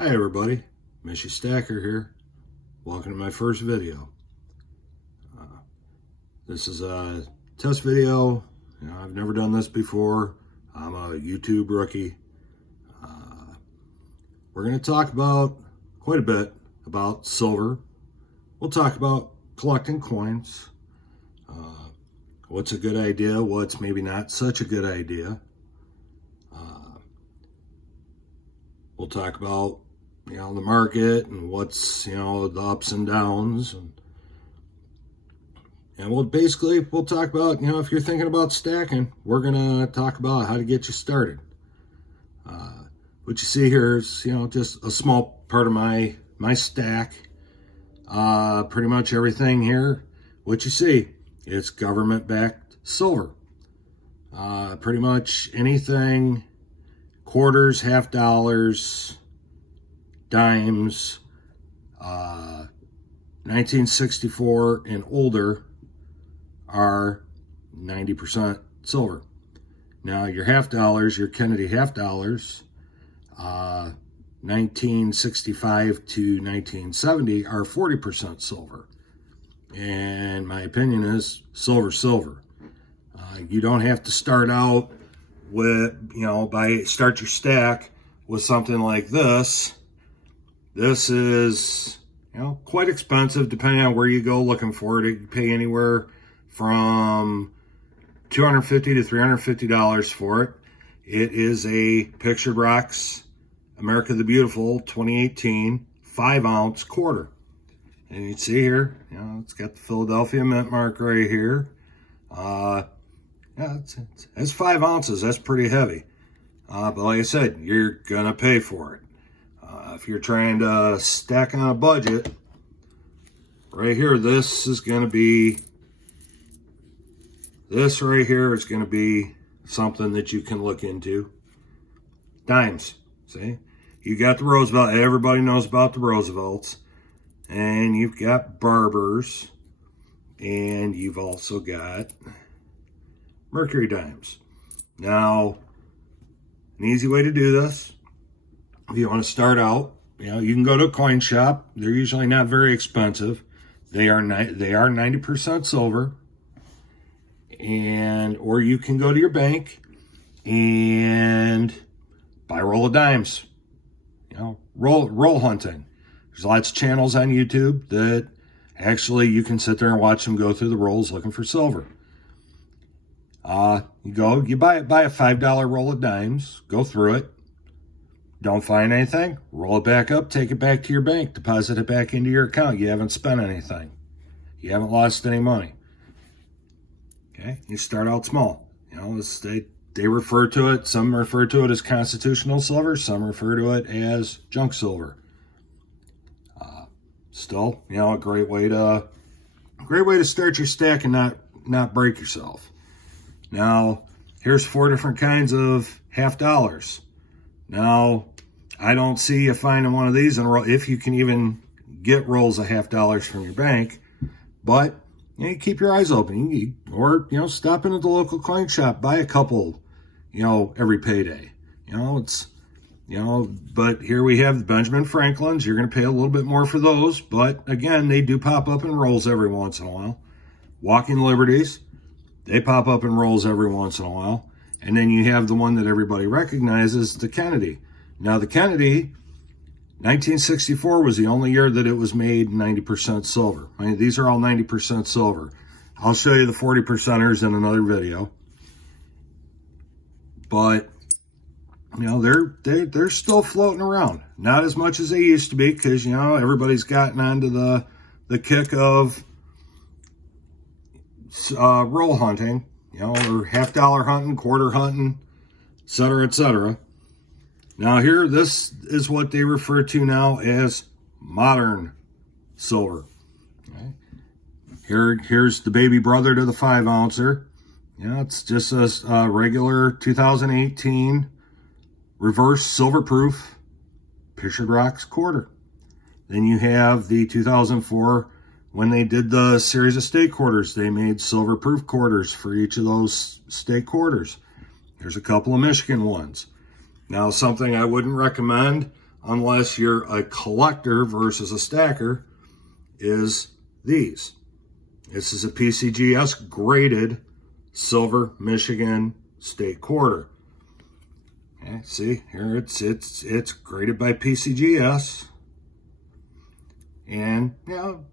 Hi everybody, Mishy Stacker here. Welcome to my first video. This is a test video. I've never done this before. I'm a YouTube rookie. We're going to talk about quite a bit about silver. We'll talk about collecting coins. What's a good idea, what's maybe not such a good idea. We'll talk about the market and what's, the ups and downs. And we'll talk about, if you're thinking about stacking, we're going to talk about how to get you started. What you see here is, just a small part of my stack. Pretty much everything here, what you see, it's government-backed silver. Pretty much anything, quarters, half dollars, dimes, 1964 and older are 90% silver. Now your half dollars, your Kennedy half dollars, 1965 to 1970 are 40% silver. And my opinion is silver. You don't have to start out with, start your stack with something like this. This is, quite expensive depending on where you go looking for it. You can pay anywhere from $250 to $350 for it. It is a Pictured Rocks America the Beautiful 2018 5-ounce quarter. And you can see here, it's got the Philadelphia Mint mark right here. It's 5 ounces. That's pretty heavy. But like I said, you're going to pay for it. If you're trying to stack on a budget, right here, this right here is going to be something that you can look into. Dimes, see? You got the Roosevelt. Everybody knows about the Roosevelts. And you've got Barbers. And you've also got Mercury dimes. Now, an easy way to do this, if you want to start out, you can go to a coin shop. They're usually not very expensive. They are 90% silver. Or you can go to your bank and buy a roll of dimes. Roll hunting. There's lots of channels on YouTube that actually you can sit there and watch them go through the rolls looking for silver. You buy a $5 roll of dimes, go through it. Don't find anything, roll it back up, take it back to your bank, deposit it back into your account. You haven't spent anything. You haven't lost any money. Okay, you start out small. They refer to it, some refer to it as constitutional silver, some refer to it as junk silver. Still, a great way to start your stack and not break yourself. Now, here's 4 different kinds of half dollars. Now, I don't see you finding one of these in a roll, if you can even get rolls of half dollars from your bank. But you keep your eyes open, or stop into the local coin shop, buy a couple, every payday. But here we have the Benjamin Franklins. You're going to pay a little bit more for those, but again, they do pop up in rolls every once in a while. Walking Liberties, they pop up in rolls every once in a while. And then you have the one that everybody recognizes, the Kennedy. Now, the Kennedy, 1964 was the only year that it was made 90% silver. These are all 90% silver. I'll show you the 40%ers in another video. But, they're still floating around. Not as much as they used to be because, everybody's gotten onto the kick of roll hunting. Or half dollar hunting, quarter hunting, etc., etc. Now here, this is what they refer to now as modern silver. Okay. Here's the baby brother to the 5-ouncer. It's just a regular 2018 reverse silver-proof Pictured Rocks quarter. Then you have the 2004. When they did the series of state quarters, they made silver-proof quarters for each of those state quarters. There's a couple of Michigan ones. Now, something I wouldn't recommend, unless you're a collector versus a stacker, is these. This is a PCGS graded silver Michigan state quarter. Okay, see here, it's graded by PCGS, and you know,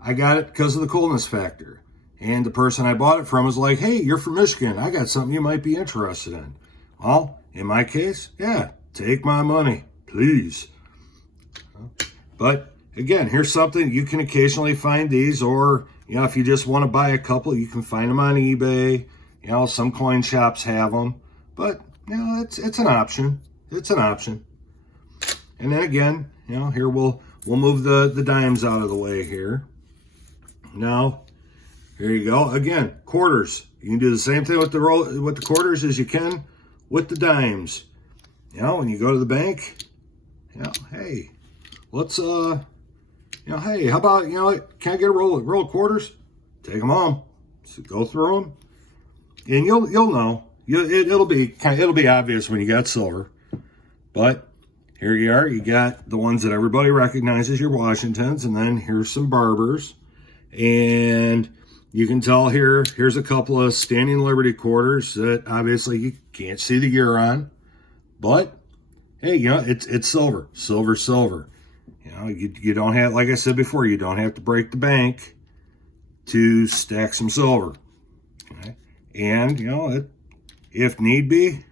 I got it because of the coolness factor. And the person I bought it from was like, "Hey, you're from Michigan. I got something you might be interested in." Well, in my case, yeah, take my money, please. But again, here's something you can occasionally find these, or you know, if you just want to buy a couple, you can find them on eBay. You know, some coin shops have them, but you know, it's an option. It's an option. And then again, you know, here we'll move the dimes out of the way here. Now, here you go. Again, quarters. You can do the same thing with the quarters as you can with the dimes. You know, when you go to the bank, you know, hey, let's you know, hey, how about, you know, can I get a roll of quarters? Take them home. So go through them, and you'll know. It'll be obvious when you got silver. But here you are. You got the ones that everybody recognizes, your Washingtons, and then here's some Barbers, and you can tell here's a couple of Standing Liberty quarters that obviously you can't see the year on, but hey, you know, it's silver. You know, you don't have, like I said before, you don't have to break the bank to stack some silver. Okay? And, you know, if need be,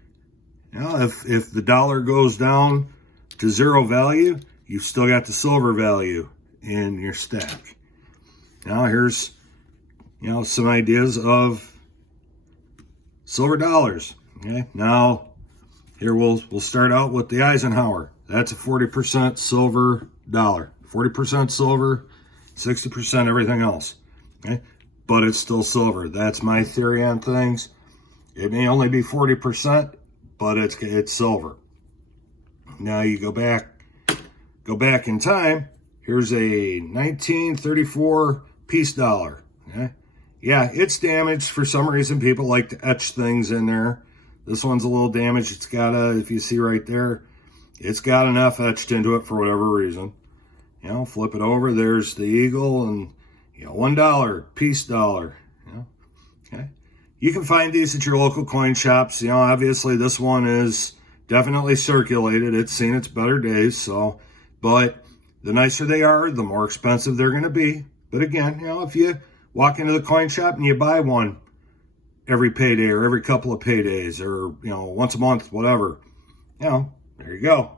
you know, if the dollar goes down to zero value, you've still got the silver value in your stack. Now here's, you know, some ideas of silver dollars. Okay, now here we'll start out with the Eisenhower. That's a 40% silver dollar. 40% silver, 60% everything else. Okay, but it's still silver. That's my theory on things. It may only be 40%, but it's silver. Now you go back in time. Here's a 1934 peace dollar. Okay? Yeah, it's damaged for some reason. People like to etch things in there. This one's a little damaged. It's got if you see right there, it's got enough etched into it for whatever reason. You know, flip it over. There's the eagle and, you know, $1 peace dollar. You know, okay. You can find these at your local coin shops. You know, obviously this one is definitely circulated. It's seen its better days. So, but the nicer they are, the more expensive they're going to be. But again, you know, if you walk into the coin shop and you buy one every payday or every couple of paydays or, you know, once a month, whatever, you know, there you go.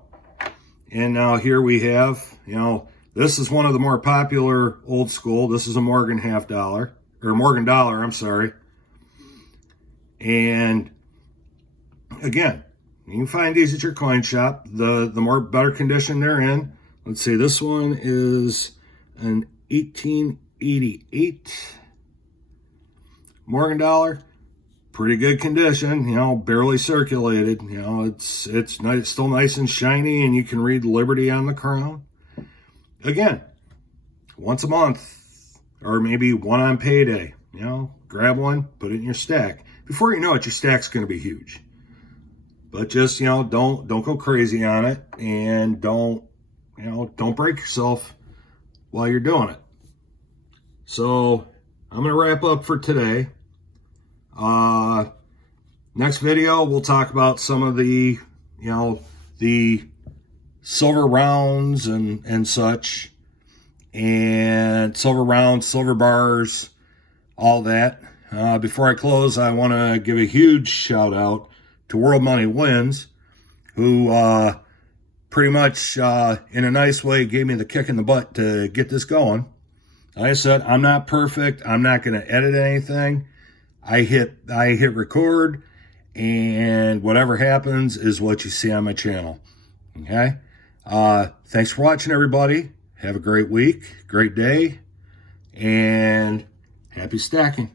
And now here we have, you know, this is one of the more popular old school. This is a Morgan half dollar, or Morgan dollar, I'm sorry. And again, you can find these at your coin shop. The more better condition they're in. Let's see, this one is an 1888 Morgan dollar. Pretty good condition, you know, barely circulated. You know, it's nice, it's still nice and shiny, and you can read Liberty on the crown. Again, once a month, or maybe one on payday. You know, grab one, put it in your stack. Before you know it, your stack's going to be huge. But just, you know, don't go crazy on it, and don't break yourself while you're doing it. So I'm going to wrap up for today. Next video, we'll talk about some of the, you know, the silver rounds and such, and silver rounds, silver bars, all that. Before I close, I want to give a huge shout out to World Money Wins, who pretty much in a nice way gave me the kick in the butt to get this going. Like I said, I'm not perfect. I'm not going to edit anything. I hit record, and whatever happens is what you see on my channel. Okay? Thanks for watching, everybody. Have a great week, great day, and happy stacking.